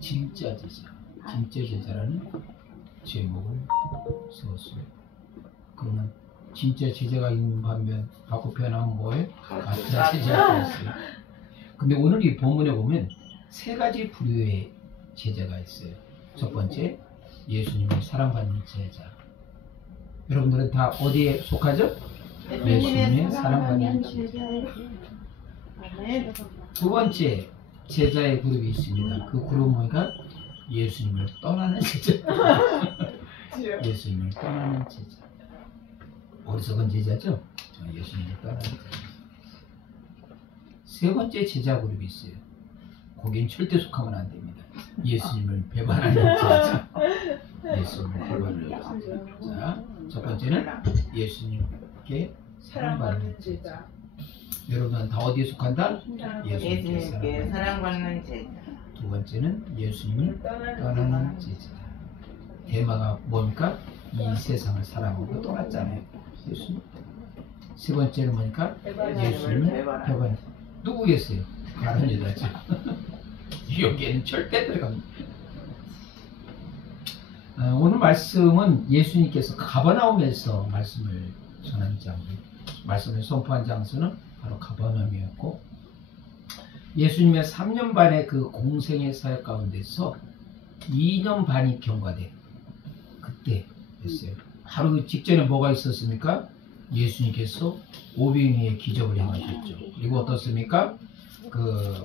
진짜 제자, 진짜 제자라는 제목을 썼어요. 그러면 진짜 제자가 있는 반면 바꿔 표현하면 뭐예요? 가짜 제자가 있어요. 근데 오늘 이 본문에 보면 세 가지 부류의 제자가 있어요. 첫 번째, 예수님을 사랑받는 제자. 여러분들은 다 어디에 속하죠? 예수님의 사랑받는 제자. 두 번째 제자의 그룹이 있습니다. 그 그룹은 뭐니까? 예수님을 떠나는 제자. 예수님을 떠나는 제자. 어리석은 제자죠? 예수님을 떠나는 제자. 세 번째 제자 그룹이 있어요. 거긴 절대 속하면 안 됩니다. 예수님을 배반하는 제자. 예수님을 배반하는 제자. 첫 번째는 예수님께 사랑받는 제자. 여러분은 다 어디에 속한다? 예수님께 사랑받는 제자. 두 번째는 예수님을 떠나는 제자. 대마가 뭡니까? 이 세상을 사랑하고 떠났잖아요. 예수님. 세 번째는 뭐니까? 예수님을 배반하는. 누구겠어요? 다른 여자죠. 여기에는 절대 들어갑니다. 오늘 말씀은 예수님께서 가버나움에서 말씀을 전한 장소, 말씀을 선포한 장소는 바로 가버나움이었고, 예수님의 3년 반의 그 공생의 사역 가운데서 2년 반이 경과돼. 그때 됐어요. 바로 그 직전에 뭐가 있었습니까? 예수님께서 오병이의 기적을 행하셨죠. 그리고 어떻습니까?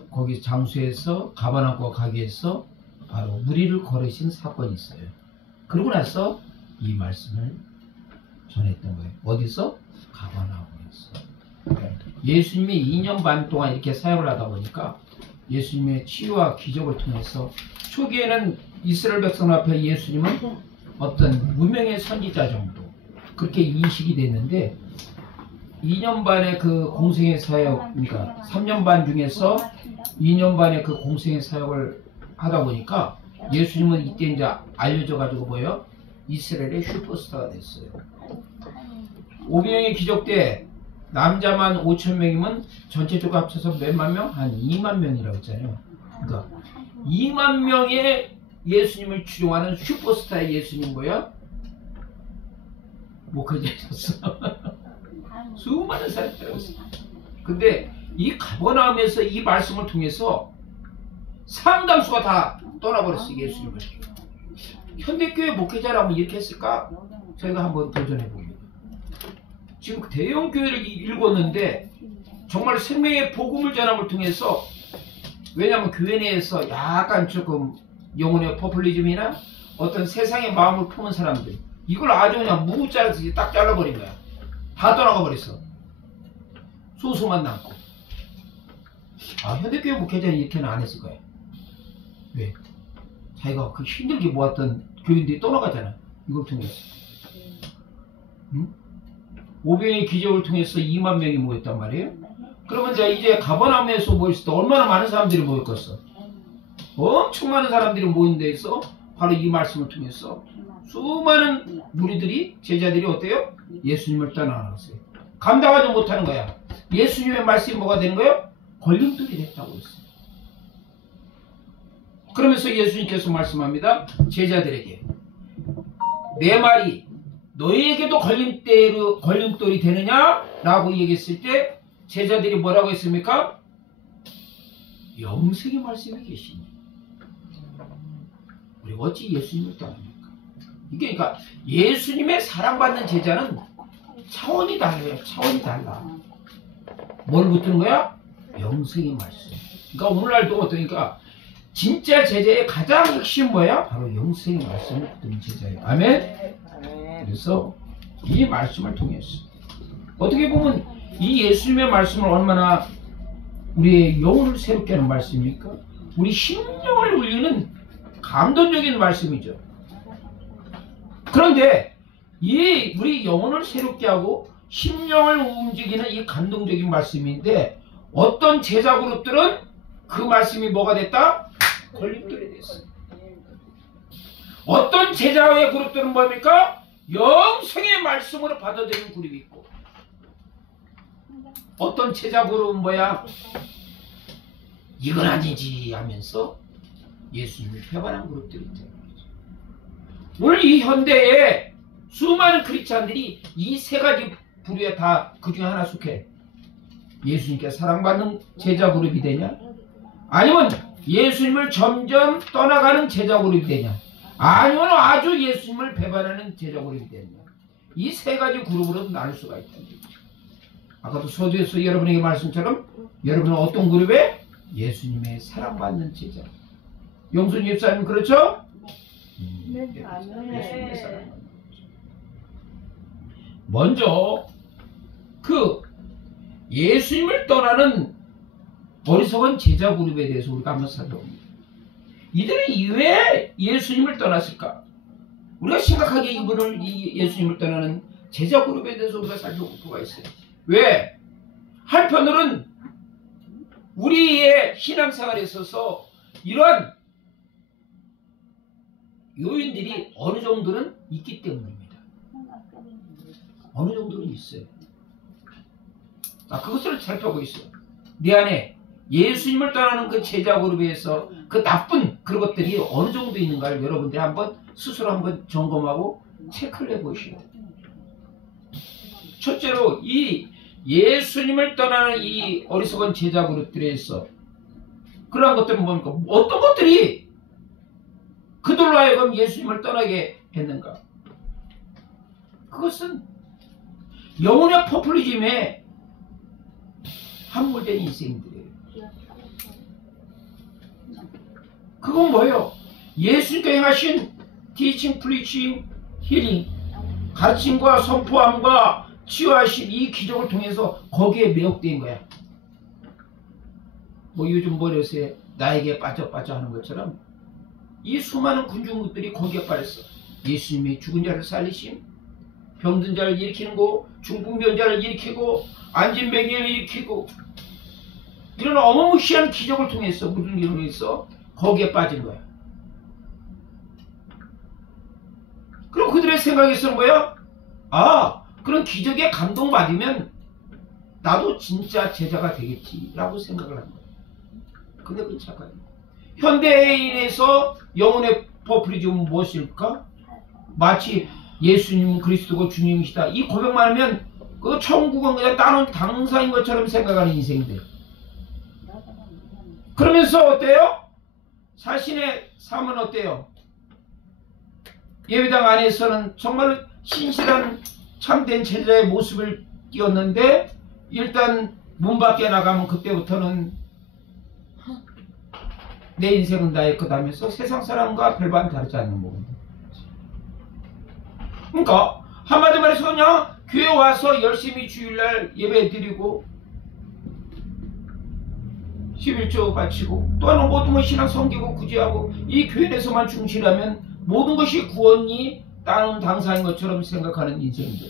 거기 장소에서 가버나움과 가기 위해서 바로 무리를 걸으신 사건이 있어요. 그러고 나서 이 말씀을 전했던 거예요. 어디서? 가버나움에서. 예수님이 2년 반 동안 이렇게 사역을 하다 보니까 예수님의 치유와 기적을 통해서 초기에는 이스라엘 백성 앞에 예수님은 어떤 무명의 선지자 정도 그렇게 인식이 됐는데 2년 반의 그 공생의 사역, 그러니까 3년 반 중에서 2년 반의 그 공생의 사역을 하다 보니까 예수님은 이때 이제 알려져 가지고 뭐예요? 이스라엘의 슈퍼스타가 됐어요. 오병이의 기적 때 남자만 5천 명이면 전체적으로 합쳐서 몇만 명? 한 2만 명이라고 했잖아요. 그러니까 2만 명의 예수님을 추종하는 슈퍼스타의 예수님 뭐야? 목회자였어. 수많은 사람이 따라왔어. 근데 이 가버나움에서 이 말씀을 통해서 상당수가 다 떠나버렸어, 예수님을. 현대교회 목회자라면 이렇게 했을까? 저희가 한번 도전해 봅니다. 지금 대형 교회를 읽었는데 정말 생명의 복음을 전함을 통해서, 왜냐하면 교회 내에서 약간 조금 영혼의 포퓰리즘이나 어떤 세상의 마음을 품은 사람들, 이걸 아주 그냥 무자라서 딱 잘라버린 거야. 다 떠나가 버렸어. 소수만 남고. 현대교회 목회자는 이렇게는 안 했을 거야. 왜? 자기가 그 힘들게 모았던 교인들이 떠나가잖아. 이걸 통해서. 응? 오병이의 기적을 통해서 2만 명이 모였단 말이에요. 그러면 이제 가버나움에서 모였을 때 얼마나 많은 사람들이 모였겠어. 엄청 많은 사람들이 모인 데에서 바로 이 말씀을 통해서 수많은 무리들이, 제자들이 어때요? 예수님을 떠나갔어요. 감당하지 못하는 거야. 예수님의 말씀이 뭐가 되는 거예요? 걸림돌이 됐다고 했어요. 그러면서 예수님께서 말씀합니다. 제자들에게, 내 말이 너희에게도 걸림돌이 되느냐? 라고 얘기했을 때 제자들이 뭐라고 했습니까? 영생의 말씀이 계시니 우리 어찌 예수님을 떠납니까? 이게 그러니까 예수님의 사랑받는 제자는 차원이 달라요. 차원이 달라. 뭘 붙드는 거야? 영생의 말씀. 그러니까 오늘날도 어떠니까 진짜 제자의 가장 핵심 뭐야? 바로 영생의 말씀을 붙드는 제자예요. 아멘? 그래서 이 말씀을 통해서 어떻게 보면 이 예수님의 말씀을 얼마나 우리의 영혼을 새롭게 하는 말씀입니까? 우리 심령을 울리는 감동적인 말씀이죠. 그런데 이 우리 영혼을 새롭게 하고 심령을 움직이는 이 감동적인 말씀인데 어떤 제자 그룹들은 그 말씀이 뭐가 됐다? 걸림돌이 됐어요. 어떤 제자의 그룹들은 뭡니까? 영생의 말씀으로 받아들이는 그룹이 있고, 어떤 제자 그룹은 뭐야? 이건 아니지 하면서 예수님을 배반한 그룹들이 있다는 거죠. 오늘 이 현대에 수많은 크리스찬들이 이 세 가지 부류에 다 그 중에 하나 속해. 예수님께 사랑받는 제자 그룹이 되냐? 아니면 예수님을 점점 떠나가는 제자 그룹이 되냐? 아니면 아주 예수님을 배반하는 제자 그룹이 되냐? 이 세 가지 그룹으로 나눌 수가 있다는 거죠. 아까도 서두에서 여러분에게 말씀처럼 여러분은 어떤 그룹에? 예수님의 사랑받는 제자. 용순 집사님 그렇죠? 예수님의 사랑받는 제자. 먼저 그 예수님을 떠나는 어리석은 제자 그룹에 대해서 우리가 한번 살펴봅니다. 이들은 왜 예수님을 떠났을까? 우리가 심각하게 이분을 예수님을 떠나는 제자 그룹에 대해서 우리가 살펴볼 필요가 있어요. 왜? 한편으로는 우리의 신앙생활에 있어서 이러한 요인들이 어느 정도는 있기 때문입니다. 어느 정도는 있어요. 자, 그것을 살펴보겠어요. 내 안에 예수님을 떠나는 그 제자 그룹에서 그 나쁜 그런 것들이 어느 정도 있는가를 여러분들이 한번 스스로 한번 점검하고 체크를 해보시오. 첫째로 이 예수님을 떠나는 이 어리석은 제자 그룹들에서 그러한 것들은 뭡니까? 어떤 것들이 그들로 하여금 예수님을 떠나게 했는가? 그것은 영혼의 포퓰리즘에 함몰된 인생들이에요. 그건 뭐예요? 예수님께서 행하신 teaching, preaching, healing, 가르침과 선포함과 치유하신 이 기적을 통해서 거기에 매혹된 거야. 뭐 요즘 뭐래서 나에게 빠져 하는 것처럼 이 수많은 군중들이 거기에 빠졌어. 예수님이 죽은 자를 살리심, 병든 자를 일으키는 거, 중풍병자를 일으키고 안진뱅이를 일으키고 이런 어마무시한 기적을 통해서 무슨 일을 통해서 거기에 빠진 거야. 그럼 그들의 생각에서는 뭐야? 아, 그런 기적에 감동받으면 나도 진짜 제자가 되겠지라고 생각을 한 거야. 근데 그건 착각이야. 현대인에서 영혼의 포퓰리즘은 무엇일까? 마치 예수님은 그리스도고 주님이시다. 이 고백만 하면 그 천국은 그냥 따놓은 당사인 것처럼 생각하는 인생들. 그러면서 어때요? 자신의 삶은 어때요? 예배당 안에서는 정말 신실한 참된 제자의 모습을 띄었는데 일단 문 밖에 나가면 그때부터는 내 인생은 나의 거다면서 세상 사람과 별반 다르지 않는 부분. 그러니까 한마디 말해서 그냥 교회 와서 열심히 주일날 예배 드리고 11조 바치고 또 하나 모든 것 신앙 섬기고 구제하고 이 교회 내에서만 충실하면 모든 것이 구원이 따놓은 당사인 것처럼 생각하는 인생들.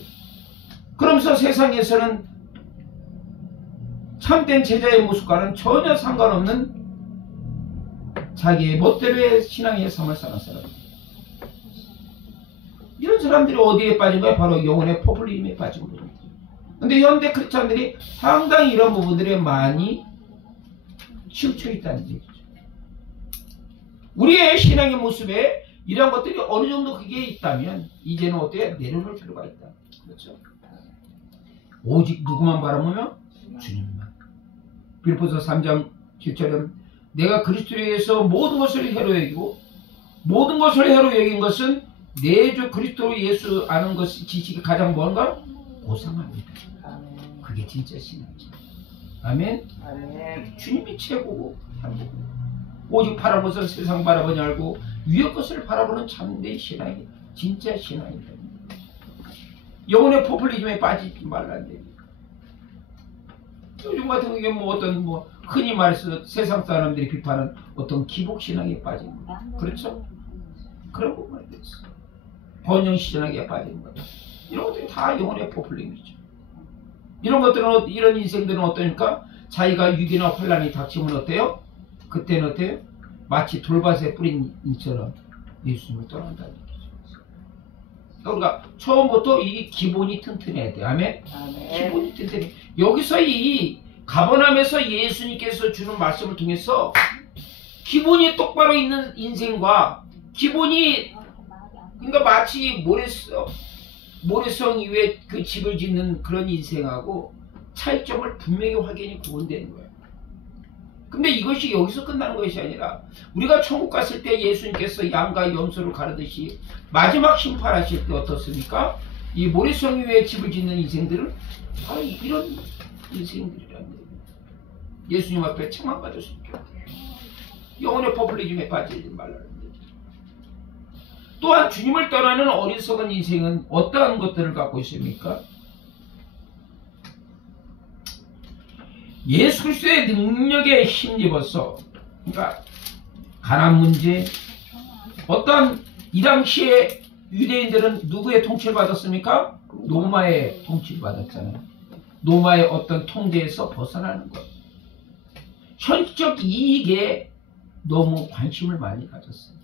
그러면서 세상에서는 참된 제자의 모습과는 전혀 상관없는 자기의 멋대로의 신앙의 삶을 사는 사람입니다. 이런 사람들이 어디에 빠진 거야? 바로 영혼의 포퓰리즘에 빠진 겁니다. 근데 현대 크리스찬들이 상당히 이런 부분들에 많이 치우쳐 있다는 얘기죠. 우리의 신앙의 모습에 이런 것들이 어느 정도 그게 있다면 이제는 어때요? 내려놓을 필요가 있다. 그렇죠? 오직 누구만 바라보며? 주님만. 빌립보서 3장 7절은 내가 그리스도에 의해서 모든 것을 해로 여기고 모든 것을 해로 여긴 것은 내 주 그리스도 예수 아는 것 지식이 가장 뭔가? 고상합니다. 그게 진짜 신앙이죠. 아멘? 아멘. 주님이 최고고 오직 바라보는 것을 세상 바라보지 말고 위의 것을 바라보는 참된 신앙이 진짜 신앙이다. 영혼의 포퓰리즘에 빠지지 말라는 얘기입니다. 요즘 같은 경우에 뭐 어떤 뭐 흔히 말해서 세상 사람들이 비판하는 어떤 기복신앙에 빠지는 거예요. 그렇죠? 그런 부분에 대해서 번영신앙에 빠지는 거예요. 이런 것들이 다 영혼의 포퓰리즘이죠. 이런 것들은 이런 인생들은 어떠니까 자기가 위기나 환란이 닥치면 어때요? 그때는 어때요? 마치 돌밭에 뿌린 인처럼 예수님을 떠난다는 얘기죠. 그러니까 처음부터 이 기본이 튼튼해야 돼. 아멘? 기본이 튼튼해. 여기서 이 가버나움에서 예수님께서 주는 말씀을 통해서 기본이 똑바로 있는 인생과 기본이 그러니까 마치 모래성 위에 그 집을 짓는 그런 인생하고 차이점을 분명히 확연히 구분되는 거예요. 근데 이것이 여기서 끝나는 것이 아니라 우리가 천국 갔을 때 예수님께서 양과 염소를 가르듯이 마지막 심판하실 때 어떻습니까? 이 모래성 위에 집을 짓는 인생들은 바로 이런 인생들이라는 거예요. 예수님 앞에 책망받을 수 있게 영혼의 포퓰리즘에 빠지지 말라는 거죠. 또한 주님을 떠나는 어리석은 인생은 어떠한 것들을 갖고 있습니까? 예수 그리스도의 능력에 힘입어서 그러니까 가난 문제 어떤 이 당시에 유대인들은 누구의 통치를 받았습니까? 로마의 통치를 받았잖아요. 로마의 어떤 통제에서 벗어나는 것. 현적 이익에 너무 관심을 많이 가졌어요.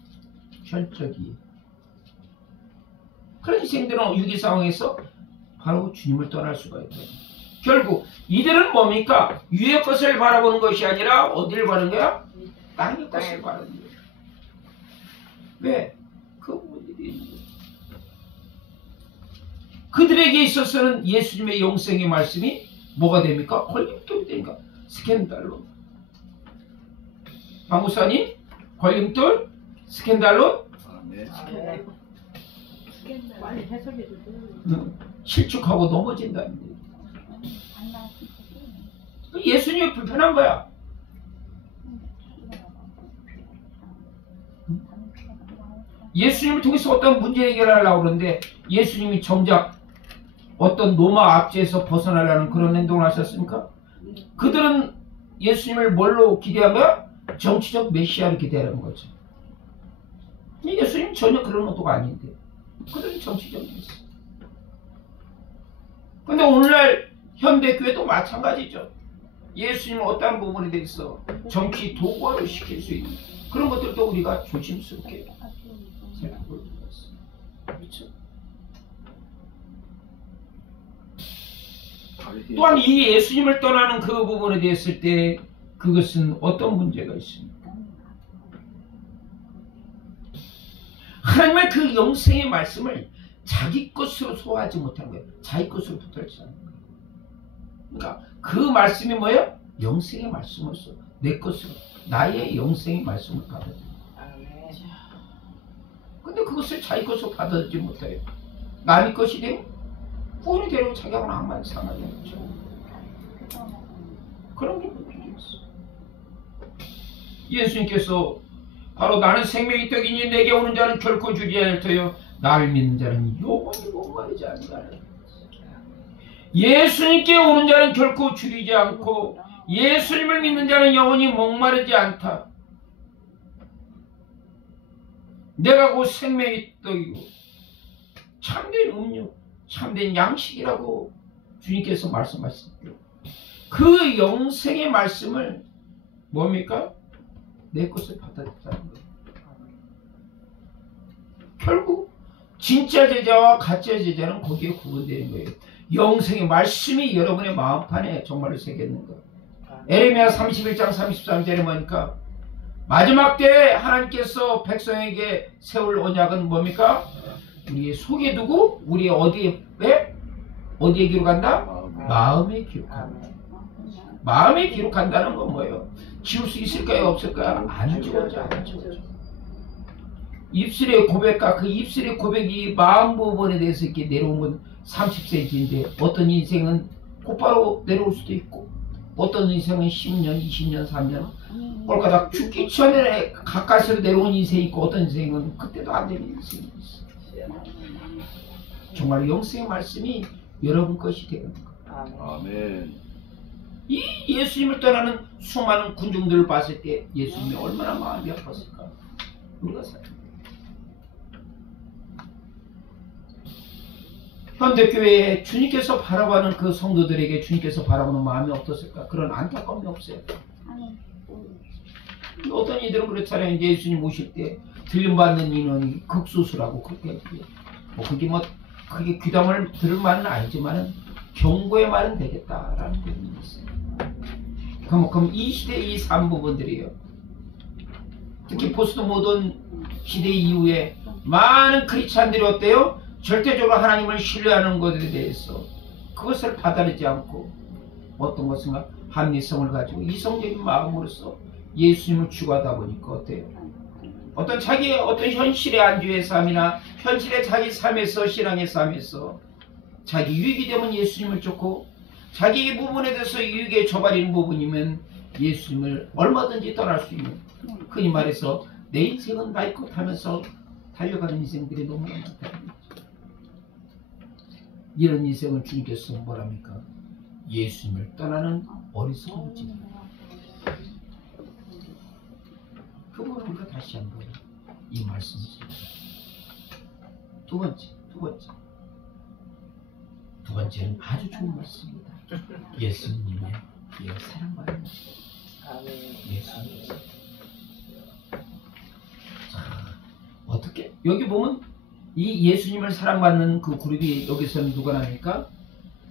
현적 이익. 그런 인생들은 위기 상황에서 바로 주님을 떠날 수가 있어요. 결국 이들은 뭡니까? 위의 것을 바라보는 것이 아니라 어디를 바라는 거야? 땅의 것을 바라는 거야. 왜? 그 문제들이 있는 거야. 그들에게 있어서는 예수님의 영생의 말씀이 뭐가 됩니까? 걸림돌이 되니까 스캔달로. 박무사님 걸림돌 스캔달로 많이 해석해도 실축하고 넘어진다는 거예요. 예수님이 불편한 거야. 예수님을 통해서 어떤 문제 해결을 하려고 그러는데 예수님이 정작 어떤 로마 압제에서 벗어나려는 그런 행동을 하셨습니까? 그들은 예수님을 뭘로 기대한 거야? 정치적 메시아를 기대하는 거죠. 예수님 전혀 그런 의도가 아닌데 그들은 정치적 메시아. 근데 오늘날 현대교회도 마찬가지죠. 예수님은 어떠한 부분에 대해서 정치 도구화를 시킬 수 있는 그런 것들도 우리가 조심스럽게 생각을 해봤습니다. 그렇죠? 또한 이 예수님을 떠나는 그 부분에 대했을 때 그것은 어떤 문제가 있습니까? 하나님의 그 영생의 말씀을 자기 것으로 소화하지 못하는 거예요. 자기 것으로 붙들지 않는 거예요. 그러니까 그 말씀이 뭐예요? 영생의 말씀으로서 내 것으로 나의 영생의 말씀을 받아들여요. 근데 그것을 자기 것으로 받아들이지 못해요. 남의 것이 되면 구원이 되려고 자기하고는 아무 말 상관이 없죠. 그런 게 문제가 있어요. 예수님께서 바로 나는 생명이 떡이니 내게 오는 자는 결코 주지 않을 터요 나를 믿는 자는 영원히 목마르지 않는다. 예수님께 오는 자는 결코 줄이지 않고 예수님을 믿는 자는 영원히 목마르지 않다. 내가 곧 생명의 떡이고 참된 음료, 참된 양식이라고 주님께서 말씀하셨대요. 그 영생의 말씀을 뭡니까? 내 것을 받아들였다는 거예요. 결국 진짜 제자와 가짜 제자는 거기에 구분되는 거예요. 영생의 말씀이 여러분의 마음판에 정말로 새겼는 거예요. 에레미야 31장 33절에 뭐니까 마지막 때에 하나님께서 백성에게 세울 언약은 뭡니까? 우리의 속에 두고 우리의 어디에 기록한다? 마음에 기록한다. 마음에 기록한다는 건 뭐예요? 지울 수 있을까요? 없을까요? 안 지워져. 안 지워져. 입술의 고백과 그 입술의 고백이 마음 부분에 대해서 이렇게 내려온 건 30cm인데 어떤 인생은 곧바로 내려올 수도 있고 어떤 인생은 10년, 20년, 3년 꼴까닥 죽기 전에 가까이서 내려온 인생이 있고 어떤 인생은 그때도 안 되는 인생이 있어요. 정말 영생의 말씀이 여러분 것이 되는 거예요. 아멘. 이 예수님을 떠나는 수많은 군중들을 봤을 때 예수님이 얼마나 마음이 아팠을까? 우리가 생각합니다. 현대교회에 주님께서 바라보는 그 성도들에게 주님께서 바라보는 마음이 어떻을까? 그런 안타까움이 없어요. 어떤 이들은 그렇잖아요. 이제 예수님 오실 때 들림받는 인원이 극소수라고 그렇게 뭐 그게 귀담을 들을 말은 아니지만은 경고의 말은 되겠다라는 부분이 있어요. 그럼 이 시대의 이 3부분들이에요. 특히 포스트 모던 시대 이후에 많은 크리스찬들이 어때요? 절대적으로 하나님을 신뢰하는 것에 대해서 그것을 받아들이지 않고 어떤 것인가 합리성을 가지고 이성적인 마음으로서 예수님을 추구하다 보니까 어때요? 어떤 자기의 어떤 현실의 안주의 삶이나 현실의 자기 삶에서 신앙의 삶에서 자기 유익이 되면 예수님을 쫓고 자기 부분에 대해서 유익에 줘버리는 부분이면 예수님을 얼마든지 떠날 수 있는, 흔히 말해서 내 인생은 나의 것 하면서 달려가는 인생들이 너무나 많다는 거죠. 이런 인생을 주님께서 뭐랍니까? 예수님을 떠나는 어리석은 지. 그 부분을 우리가 다시 한번 이 말씀을 두 번째는 아주 좋은 말씀입니다. 예수님의 사랑받는 예수님. 자, 어떻게 여기 보면 이 예수님을 사랑받는 그 그룹이 여기서는 누가 나니까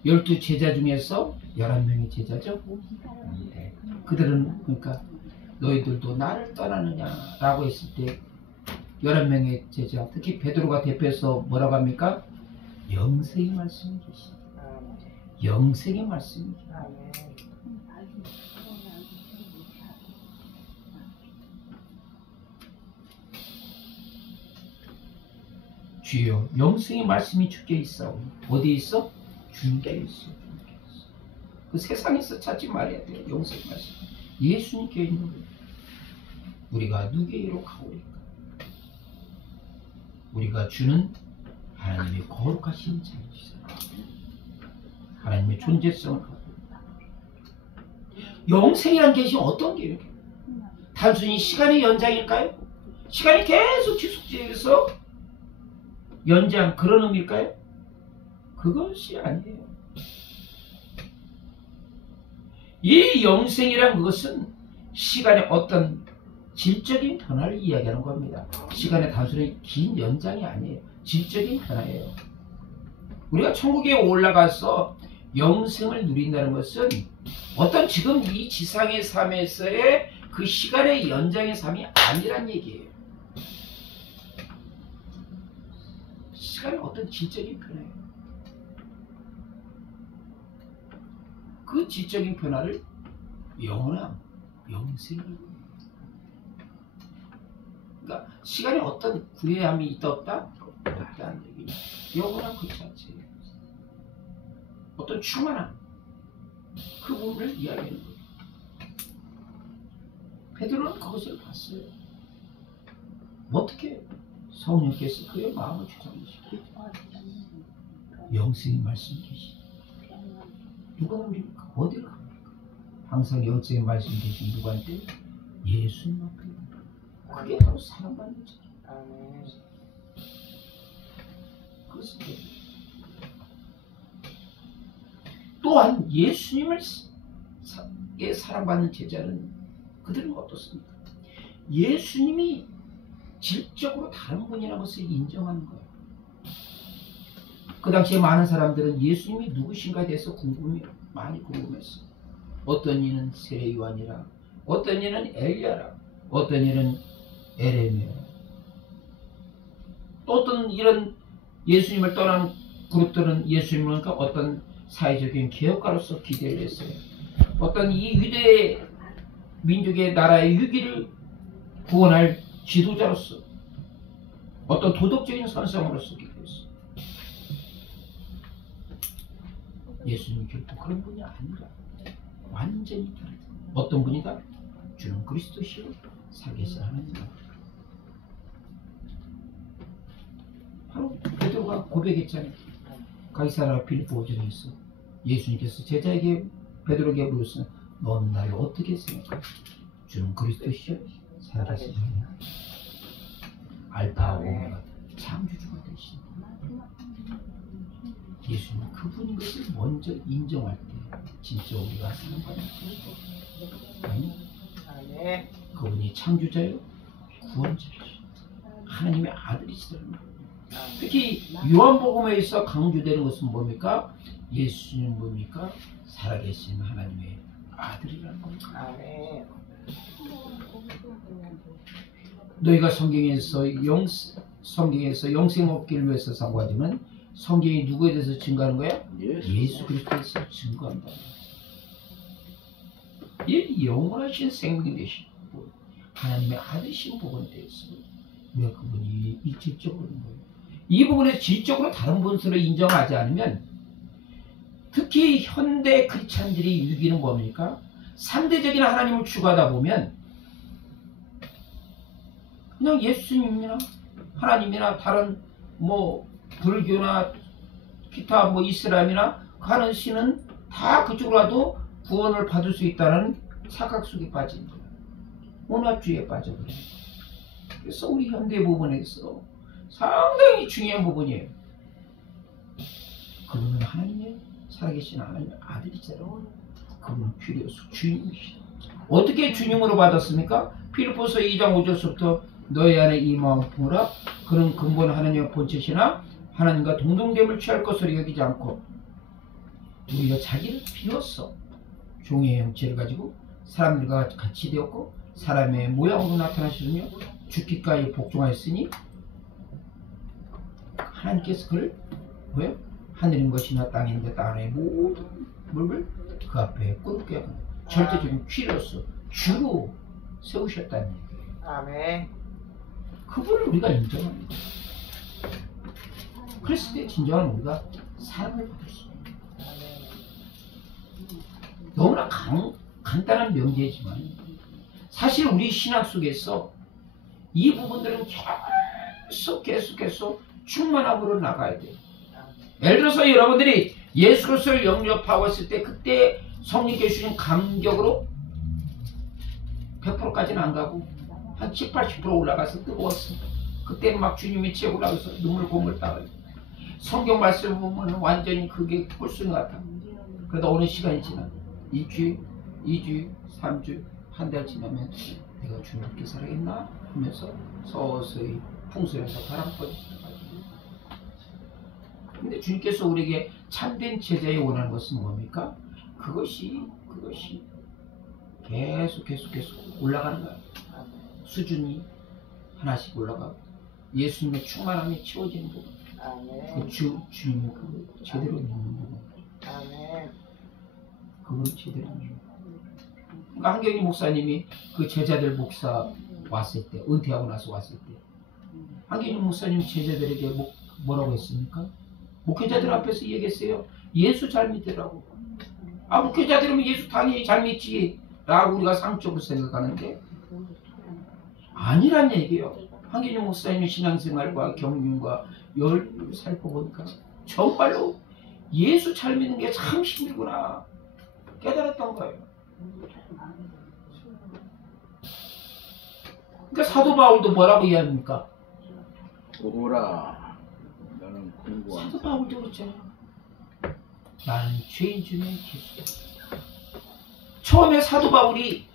12 제자 중에서 11명의 제자죠. 네. 그들은 그러니까 너희들도 나를 떠나느냐라고 했을 때 11명의 제자, 특히 베드로가 대표해서 뭐라고 합니까? 영생의 말씀이 계십니다. 영생의 말씀이 계십니다. 주여 영생의 말씀이 주께 있어. 어디 있어? 주께 있어. 그 세상에서 찾지 말아야 돼요. 영생의 말씀. 예수님께 있는 거예요. 우리가 누구에게로 가오리까? 우리가 주는 하나님의 거룩하신 자이시다. 하나님의 존재성을 갖고 있다. 영생이란 것이 어떤 게요? 단순히 시간의 연장일까요? 시간이 계속 지속돼서 연장 그런 의미일까요? 그것이 아니에요. 이 영생이란 그것은 시간의 어떤 질적인 변화를 이야기하는 겁니다. 시간의 단순히 긴 연장이 아니에요. 질적인 변화예요. 우리가 천국에 올라가서 영생을 누린다는 것은 어떤 지금 이 지상의 삶에서의 그 시간의 연장의 삶이 아니란 얘기예요. 시간의 어떤 질적인 변화예요. 그 질적인 변화를 영원한 영생이라고 해요. 그러니까 시간에 어떤 구애함이 있다 없다? 없다는 얘기냐. 영원한 그 자체예요. 어떤 충만한 그 부분을 이야기하는 거예요. 베드로는 그것을 봤어요. 어떻게 성령께서 그의 마음을 주장하시고 영생의 말씀이 계시죠. 누가 우리가 어디를 갑니까? 항상 영생의 말씀이 계신 누구한테? 예수님 앞에. 그게 바로 사랑받는 자죠. 그것은 또한 예수님을 사랑받는 제자는 그들은 어떻습니까? 예수님이 질적으로 다른 분이라는 것을 인정하는 거예요. 그 당시에 많은 사람들은 예수님이 누구신가에 대해서 많이 궁금했어요. 어떤 이는 세례 요한이라, 어떤 이는 엘리야라, 어떤 이는 에레미야. 또 어떤 이런 예수님을 떠난 그룹들은 예수님을 어떤 사회적인 개혁가로서 기대를 했어요. 어떤 이 유대 민족의 나라의 위기를 구원할 지도자로서, 어떤 도덕적인 선성으로서 기대했어요. 예수님이 결코 그런 분이 아니라 완전히 다르다. 어떤 분이다? 주는 그리스도시요 살아계신 하나님이다. 바로 베드로가 고백했잖아요. 가이사랴 빌립보 오전에서 예수님께서 제자에게 베드로에게 물었으면 너는 나를 어떻게 생각하니? 주는 그리스도시요 살아계신 하나님. 알파 오메가 창조주가 되신 예수님은 그분인 것을 먼저 인정할 때 진짜 우리가 사랑받는 거예요. 아니? 그분이 창조자요 구원자요 하나님의 아들이시다는 거예요. 특히 요한복음에서 강조되는 것은 뭡니까? 예수님은 뭡니까? 살아계신 하나님의 아들이라는 겁니다. 너희가 성경에서 영생 얻기를 위해서 사고하지만 성경이 누구에 대해서 증거하는 거야? 예수 그리스도에 대해서 증거한다. 이 영원하신 생명이 되신 분, 하나님의 아들이신 부분에 대해서 우리가 그분이 일질적으로 하는 거예요. 이 부분에 질적으로 다른 분수를 인정하지 않으면, 특히 현대 크리스찬들이 위기는 뭡니까? 상대적인 하나님을 추구하다 보면 그냥 예수님이나 하나님이나 다른 뭐 불교나 기타 뭐 이슬람이나 하는 신은 다 그쪽으로 가도 구원을 받을 수 있다는 착각 속에 빠진 거예요. 혼합주의에 빠져버려요. 그래서 우리 현대 부분에서 상당히 중요한 부분이에요. 그분은 하나님의 살아계신 하나님의 아들이잖아요. 그분은 큐리오스 주님이시다. 어떻게 주님으로 받았습니까? 필리포스 2장 5절부터 너희 안에 이 마음 품으라. 그는 근본 하나님의 본체시나 하나님과 동등됨을 취할 것으로 여기지 않고 오히려 자기를 비웠어. 종의 형체를 가지고 사람들과 같이 되었고 사람의 모양으로 나타나시며 죽기까지 복종하였으니 하나님께서 그를 뭐예요? 하늘인 것이나 땅인데 땅의 모든 물을 그 앞에 꿇게 하고 절대적인 퀴로서 주로 세우셨다는 얘기예요. 아멘. 그분을 우리가 인정합니다. 그랬을 때 진정한 우리가 사랑을 받을 수 있습니다. 너무나 간단한 명제지만 사실 우리 신학 속에서 이 부분들은 계속해서 충만함으로 나가야 돼요. 예를 들어서 여러분들이 예수 그리스도를 영접하고 있을 때 그때 성령께 주신 감격으로 100%까지는 안 가고 한 70, 80% 올라가서 뜨거웠어. 그때는 막 주님이 채 올라가서 눈물 고물 따가요. 성경 말씀을 보면 완전히 그게 꿀순 같아. 그러다 어느 시간이 지나 일주일, 2주, 3주, 한 달 지나면 내가 주님께 살아있나? 하면서 서서히 풍수에서 바람 퍼지시는 거죠. 근데 주님께서 우리에게 참된 제자에 원하는 것은 뭡니까? 그것이 계속 올라가는 거예요. 수준이 하나씩 올라가고 예수님의 충만함이 채워지는 부분. 그 주님의 그 제대로 있는 부분. 그걸 제대로 있는 부분. 그러니까 한경희 목사님이 그 제자들 목사 왔을 때, 은퇴하고 나서 왔을 때 한경희 목사님 제자들에게 뭐라고 했습니까? 목회자들 앞에서 얘기했어요. 예수 잘 믿으라고. 아, 목회자들이면 예수 당연히 잘 믿지 라고 우리가 상적으로 생각하는데 아니란 얘기예요. 한기준 목사님의 신앙생활과 경륜과 열을 살펴보니까 정말로 예수 잘 믿는 게 참 힘들구나 깨달았던 거예요. 그러니까 사도 바울도 뭐라고 이해합니까? 오라 나는 공부한 사도 바울도 그렇잖아요. 나는 죄인 중에 죄수다. 처음에 사도 바울이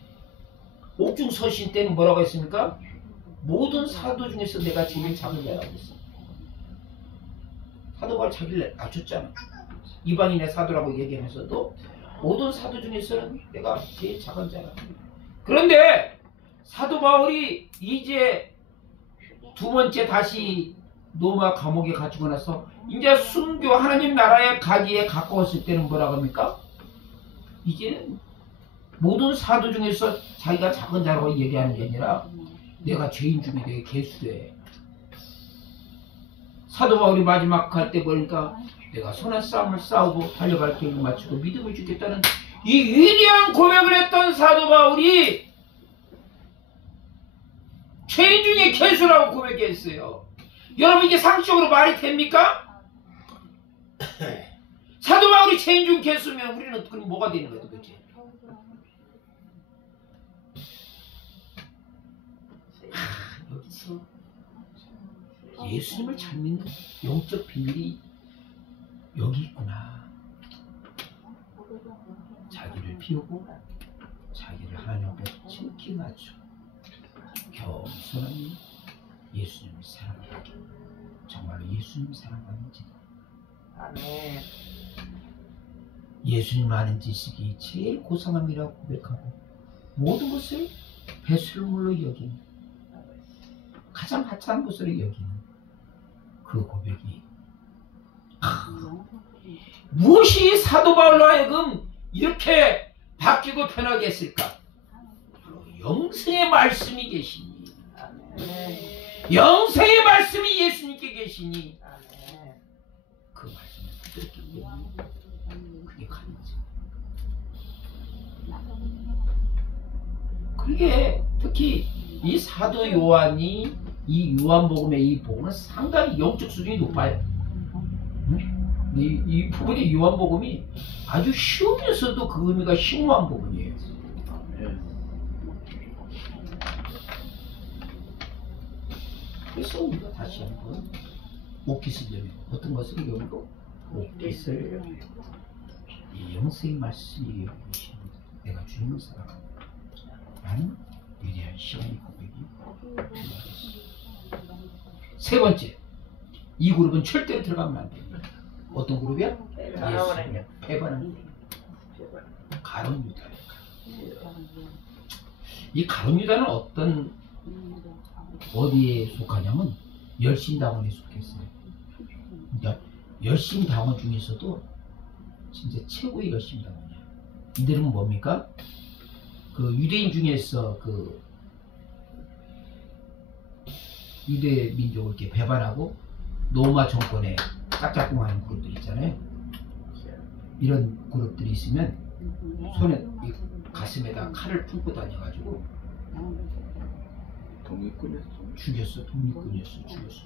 옥중 서신 때는 뭐라고 했습니까? 모든 사도 중에서 내가 제일 작은 자라고 했어. 사도 바울 자기를 낮췄잖아. 이방인의 사도라고 얘기하면서도 모든 사도 중에서는 내가 제일 작은 자라. 그런데 사도 바울이 이제 두 번째 다시 로마 감옥에 갇히고 나서 이제 순교 하나님 나라에 가기에 가까웠을 때는 뭐라고 합니까? 이제는 모든 사도 중에서 자기가 작은 자라고 얘기하는 게 아니라 내가 죄인 중에 되게 개수돼. 사도 바울이 마지막 할 때 보니까 내가 선한 싸움을 싸우고 달려갈 길을 마치고 믿음을 주겠다는 이 위대한 고백을 했던 사도 바울이 죄인 중에 개수라고 고백했어요. 여러분 이게 상식적으로 말이 됩니까? 사도 바울이 죄인 중 개수면 우리는 그럼 뭐가 되는 거야 도대체? 여기서 예수님을 잘 믿는 영적 비밀이 여기 있구나. 자기를 비우고 자기를 하나님 앞에 지극히 낮추고 겸손하니 예수님을 사랑하기. 정말로 예수님을 사랑하는지. 아멘. 예수님 아는 지식이 제일 고상함이라고 고백하고 모든 것을 배설물로 여기는 가장 하찮은 것으로 여기는 그 고백이 무엇이 사도 바울로 하여금 이렇게 바뀌고 변하게 했을까? 바로 영생의 말씀이 계시니 영생의 말씀이 예수님께 계시니 그 말씀을 듣기 때문에 그게 가능하죠. 그게 특히 이 사도 요한이 이 요한복음의 이 복음은 상당히 영적 수준이 높아요. 이 부분이 요한복음이 아주 쉬우면서도 그 의미가 심오한 부분이에요. 그래서 우리가 다시 한번 옥깃을 여미고 어떤 것을 여미고 옥깃을 여미고 이 영생의 말씀이 여기고 계신 내가 주님을 사랑한다 라는 위대한 시간의 고백이 필요하겠습니다. 세 번째, 이 그룹은 절대로 들어가면 안 됩니다. 어떤 그룹이야? 예수님 패반하는 그룹. 가룟 유다. 이 가룟 유다는 어디에 속하냐면 열심당원에 속했어요. 그러니까 열심당원 중에서도 진짜 최고의 열심당원이야. 이들은 뭡니까? 그 유대인 중에서 그 유대 민족을 이렇게 배반하고 로마 정권에 짝짝꿍하는 그룹들 있잖아요. 이런 그룹들이 있으면 손에 가슴에다 칼을 품고 다녀가지고 독립군이었어. 죽였어. 독립군이었어. 죽였어.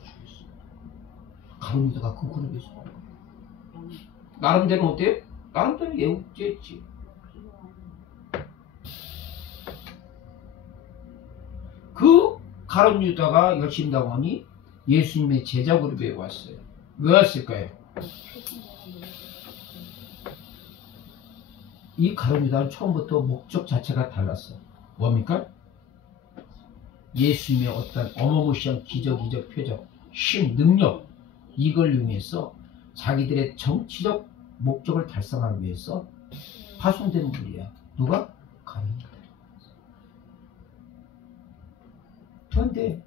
가룟 유다가 그 그룹에서 나름대로 어때요? 나름대로 예우죄였지. 그 가룟 유다가 열심당원이 예수님의 제자 그룹에 왔어요. 왜 왔을까요? 이 가룟 유다는 처음부터 목적 자체가 달랐어. 뭡니까? 예수님의 어떤 어마무시한 기적이적 표적, 신, 능력 이걸 이용해서 자기들의 정치적 목적을 달성하기 위해서 파송된 분이야. 누가? 가룟 유다. 그런데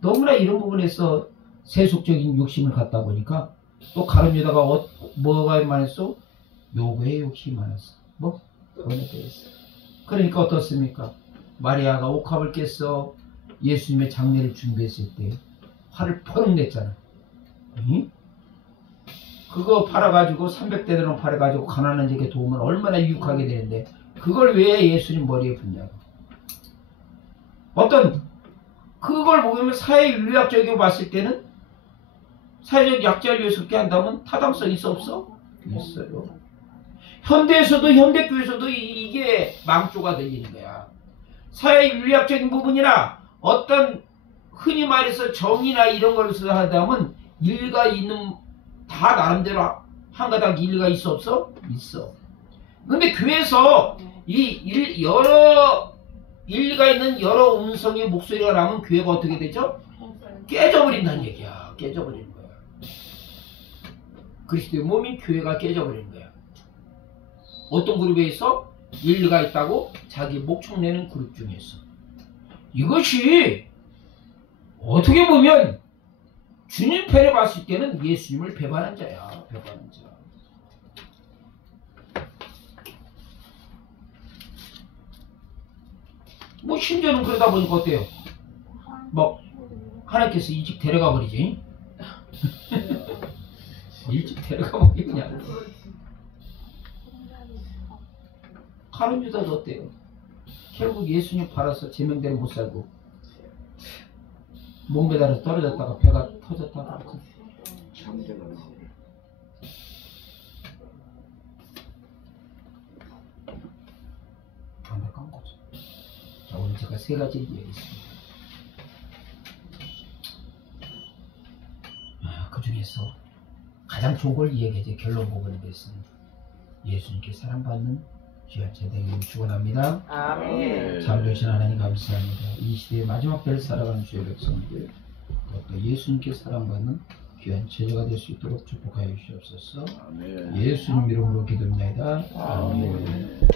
너무나 이런 부분에서 세속적인 욕심을 갖다 보니까 또 가룟 유다가 뭐가 많았어? 요구에 욕심이 많았어. 뭐? 돈에 대해서. 그러니까 어떻습니까? 마리아가 옥합을 깼어. 예수님의 장례를 준비했을 때 화를 퍼뜩 냈잖아. 응? 그거 팔아가지고 300대대로 팔아가지고 가난한 자에게 도우면 얼마나 유익하게 되는데 그걸 왜 예수님 머리에 붓냐고. 그걸 보면 사회윤리학적으로 봤을 때는 사회적 약자를 위해서 그렇게 한다면 타당성이 있어 없어? 있어요. 현대에서도 현대교에서도 이게 망조가 들리는 거야. 사회윤리학적인 부분이나 어떤 흔히 말해서 정의나 이런 걸로 하다면 일가 있는 다 나름대로 한 가닥 일리가 있어 없어? 있어. 근데 교회에서 여러 일리가 있는 여러 음성의 목소리가 나면 교회가 어떻게 되죠? 깨져버린다는 얘기야. 깨져버리는 거야. 그리스도의 몸인 교회가 깨져버리는 거야. 어떤 그룹에서 일리가 있다고 자기 목청내는 그룹 중에서. 이것이 어떻게 보면 주님 편에 봤을 때는 예수님을 배반한 자야. 배반한 자. 뭐 심지어는 그러다 보니까 어때요? 뭐 하나님께서 일찍 데려가 버리지. 일찍 데려가 버리 그냥. 가룟 유다도 어때요? 결국 예수님 팔아서 제명대로 못 살고 몸배달에서 떨어졌다가 배가 터졌다가 안타까운 거죠. 자, 오늘 제가 세 가지를 이야기했습니다. 그 중에서 가장 좋은 걸 이야기하지 결론 부분에 대해서는 예수님께 사랑받는 귀한 제대기를 축원합니다. 아멘. 참 좋으신 하나님 감사합니다. 이 시대의 마지막 때를 살아가는 주의 백성들 또 예수님께 사랑받는 귀한 제자가 될 수 있도록 축복하여 주시옵소서. 아멘. 예수님 이름으로 기도합니다. 아멘.